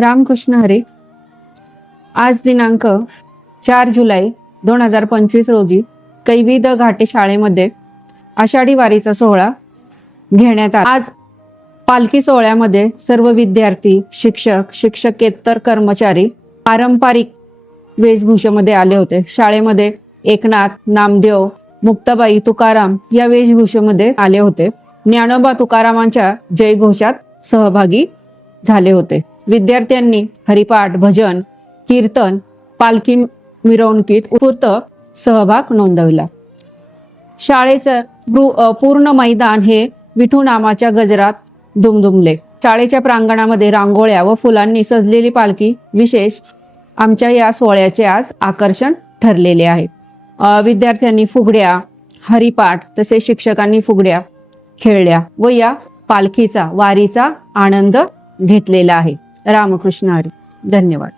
रामकृष्ण हरी. आज दिनांक चार जुलै दोन हजार पंचवीस रोजी कैविद घाटे शाळेमध्ये आषाढी वारीचा सोहळा घेण्यात आला. आज पालखी सोहळ्यामध्ये सर्व विद्यार्थी शिक्षक शिक्षकेतर कर्मचारी पारंपरिक वेशभूषेमध्ये आले होते. शाळेमध्ये एकनाथ नामदेव मुक्ताबाई तुकाराम या वेशभूषेमध्ये आले होते. ज्ञानोबा तुकारामांच्या जयघोषात सहभागी झाले होते. विद्यार्थ्यांनी हरिपाठ भजन कीर्तन पालखी मिरवणुकीत उत्स्फूर्त सहभाग नोंदवला. शाळेचं पूर्ण मैदान हे विठू नामाच्या गजरात दुमदुमले. शाळेच्या प्रांगणामध्ये रांगोळ्या व फुलांनी सजलेली पालखी विशेष आमच्या या सोहळ्याचे आज आकर्षण ठरलेले आहे. विद्यार्थ्यांनी फुगड्या हरिपाठ तसेच शिक्षकांनी फुगड्या खेळल्या व या पालखीचा वारीचा आनंद घेतलेला आहे. रामकृष्ण हरी. धन्यवाद.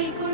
y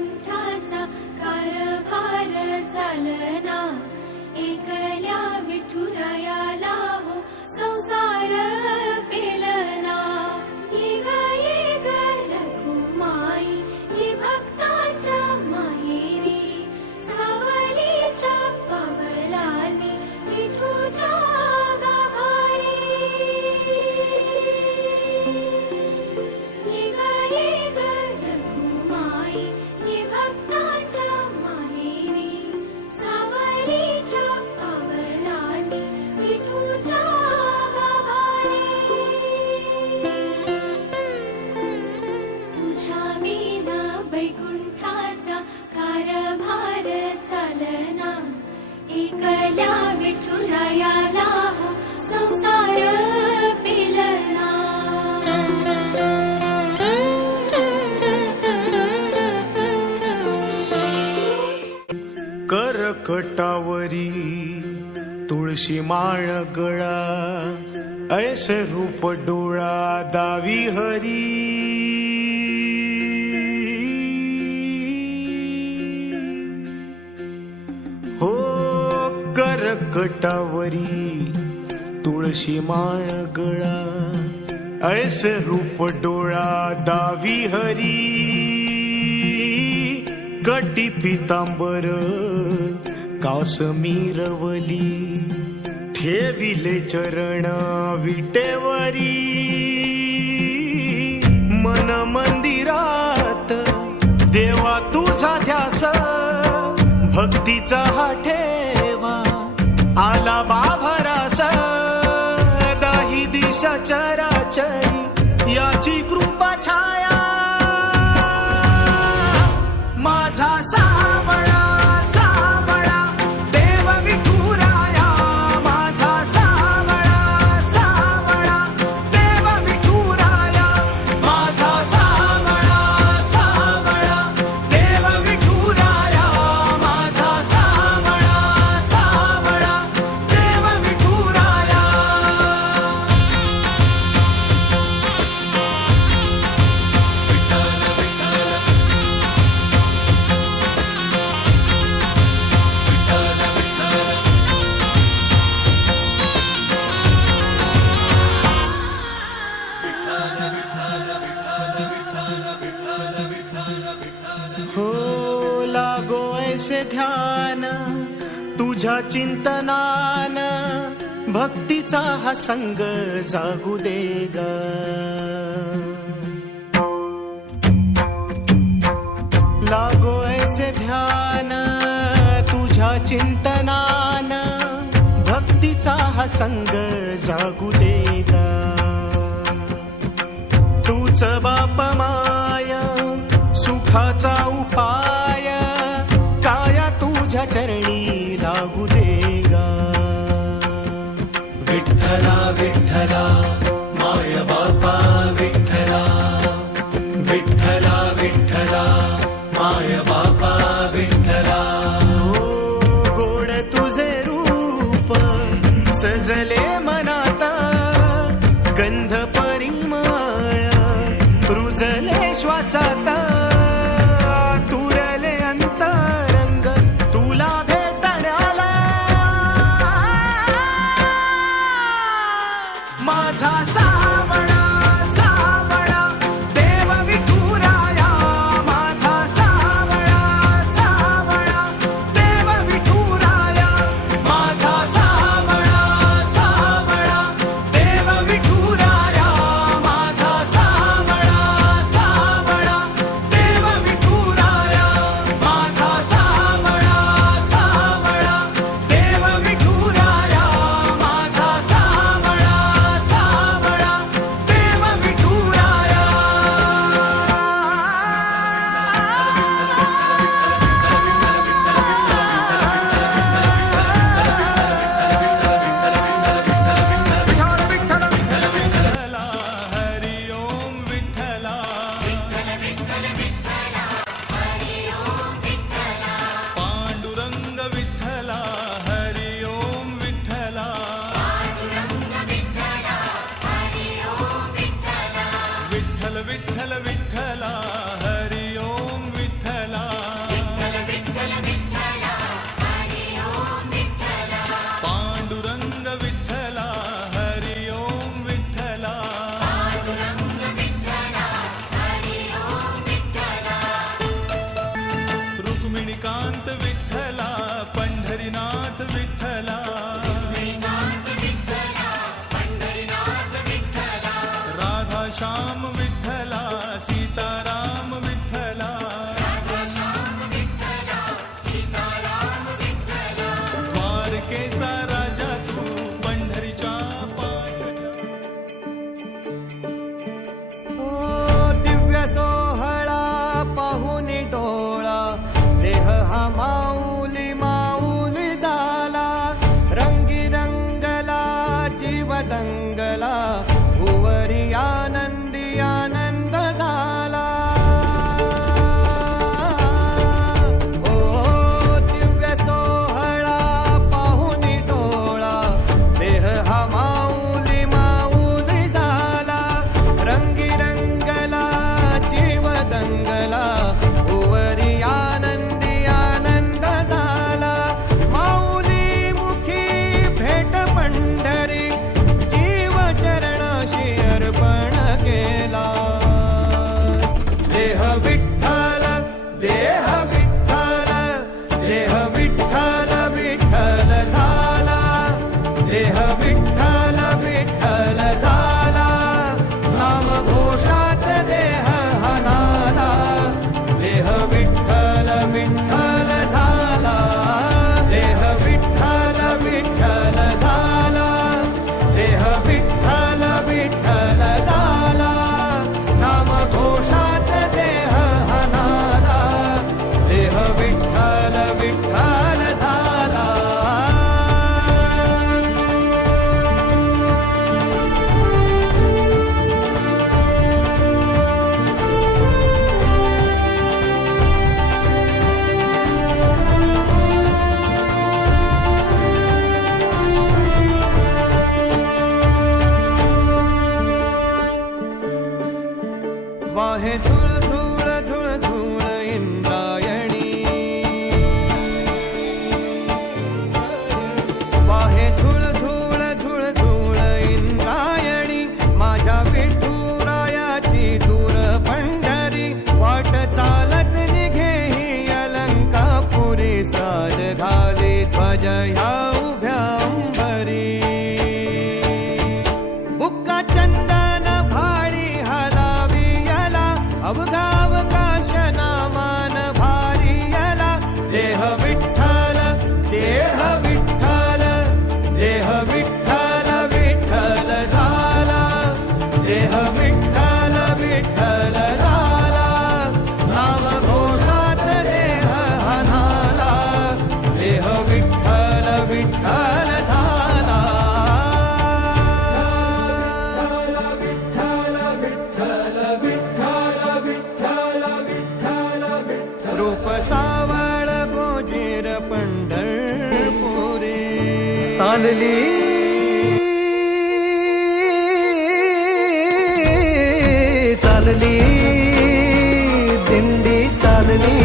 ऐस रूप डोळा दावी हरी. हो करकटावरी तुळशी माळ गळा. ऐस रूप डोळा दावी हरी. कटी पितांबर कासमीरवली. ठेविले चरण विटेवरी. मन मंदिरात देवा तुझा ध्यास भक्तीचा हा ठेवा. आला बाभरास दाही दिशा चरा चिंतनान भक्तीचा हा संग जागू दे लागो ऐसे ध्यान तुझ्या चिंतनान भक्तीचा हा संग जागू दे तूच बापमा Jaya मानली. चालली दिंडी चालली.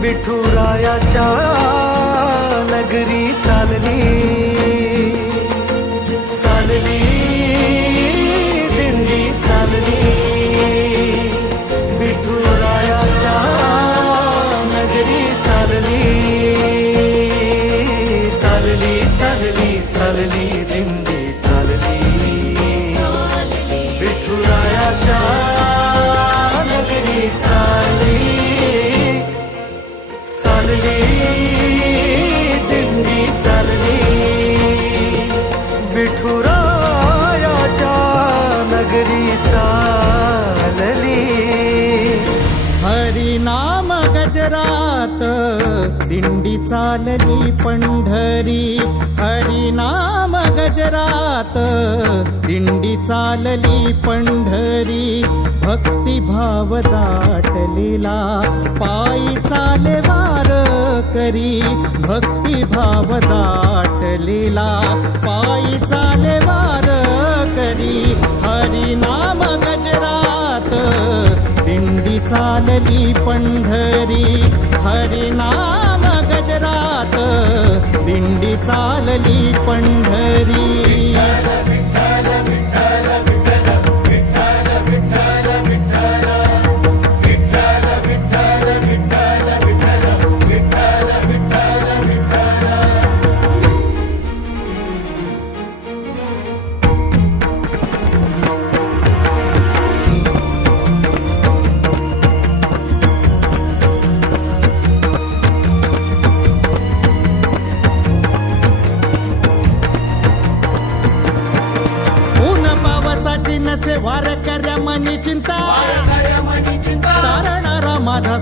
विठुरायाच्या चालली चालली पंढरी हरिनाम गजरात. दिंडी चालली पंढरी भक्तिभाव दाटलेला. पायी चाले वार करी भक्तिभाव दाटलेला. पायी चाले वार करी हरिनाम गजरात चालली पंढरी. हरिनाम गजरात दिंडी चालली पंढरी.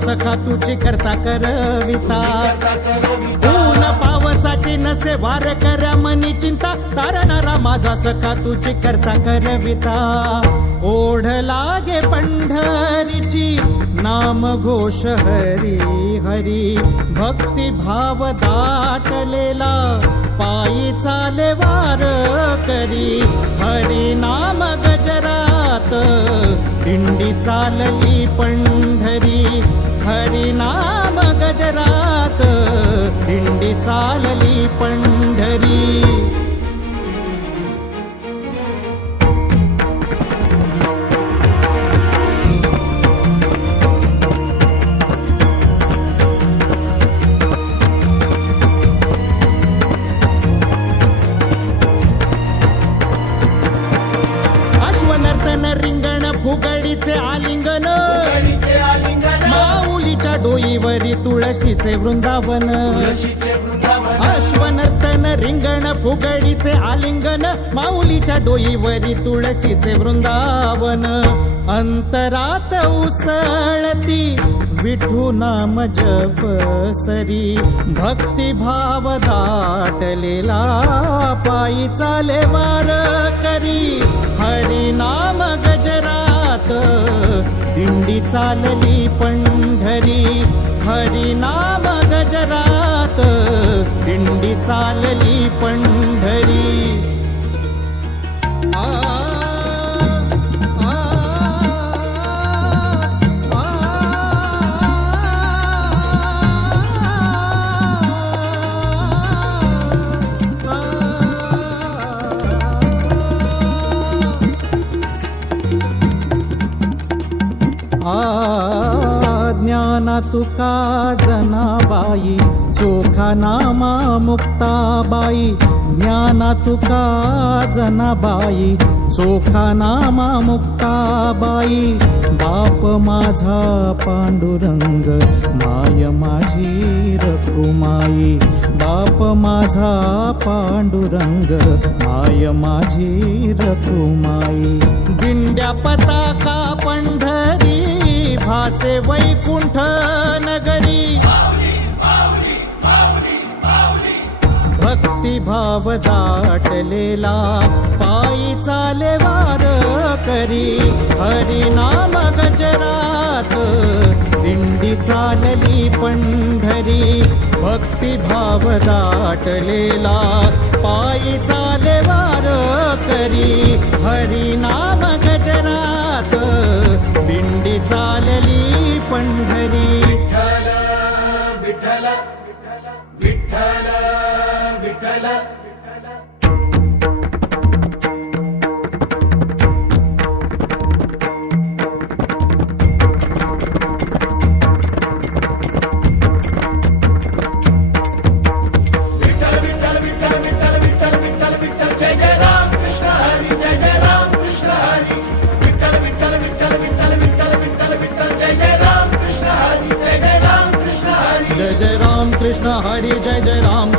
सखा तुझी करता करविता ऊन पावसाची नसे वार करा मनी चिंता. तारणारा माझा सखा तुझी करता करविता ओढ लागे पंढरीची नाम घोष हरी हरी. भक्ती भाव दाटलेला पायी चाले वार करी. हरी नाम गजरात दिंडी चालली पंढरी. हरी नाम गजरात दिंडी चालली पंढरी. अश्वनर्तन रिंगण फुगडीचे आलिंगन. डोईवरी तुळशीचे वृंदावन. अश्वनर्तन रिंगण फुगडीचे आलिंगन माऊलीच्या डोईवरी तुळशीचे वृंदावन. अंतरात उसळती विठू नाम जप सरी. भक्तिभाव दाटलेला पायी चाले वार करी. हरी नाम गजरात दिंडी चालली पंढरी हरी नाम गजरात. दिंडी चालली पण नामा मुक्ताबाई ज्ञाना तुका जनाबाई? चोखा नामा मुक्ताबाई बाप माझा पांडुरंग माय माझी रखुमाई. बाप माझा पांडुरंग माय माझी रखुमाई. दिंड्या पताका पंढरी भासे वैकुंठ भक्तिभाव दाटलेला पायी चाले वार करी हरिनाम गजरात. दिंडी चालली पंढरी भक्तिभाव दाटलेला पायी चाले वार करी हरिना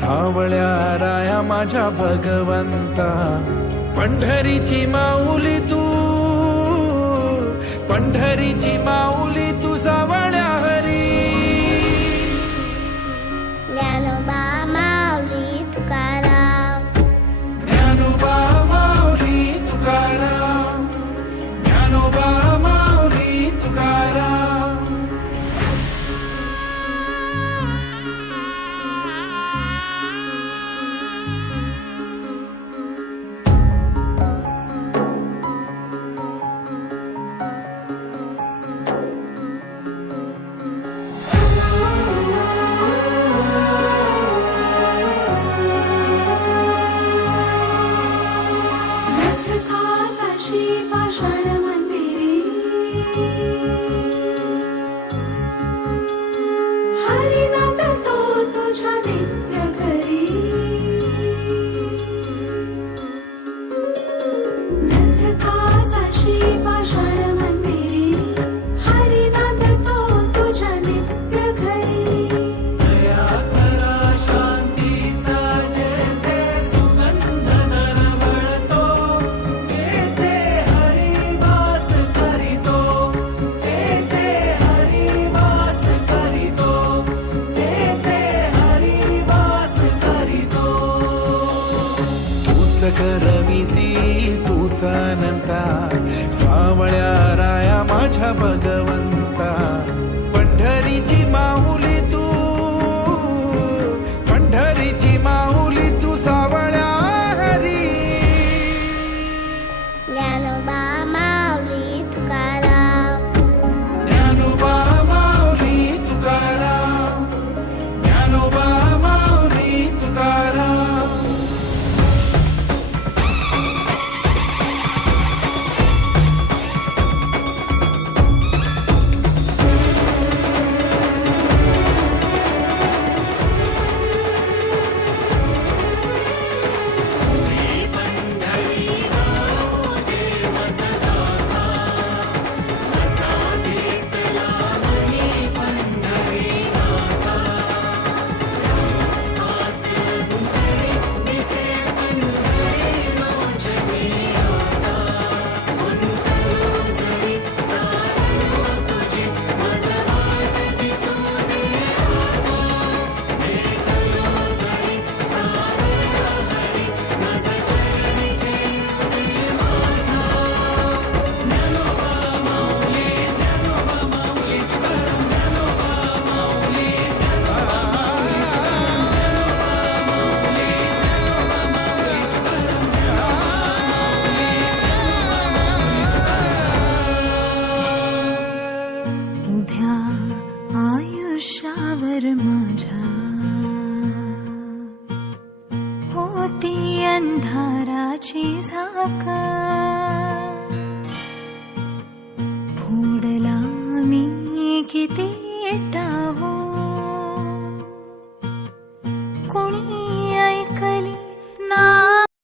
सावळ्या राया माझ्या भगवंता. पंढरीची माऊली तू पंढरीची माऊ अनंता सावळ्या राया माझ्या भगवंत.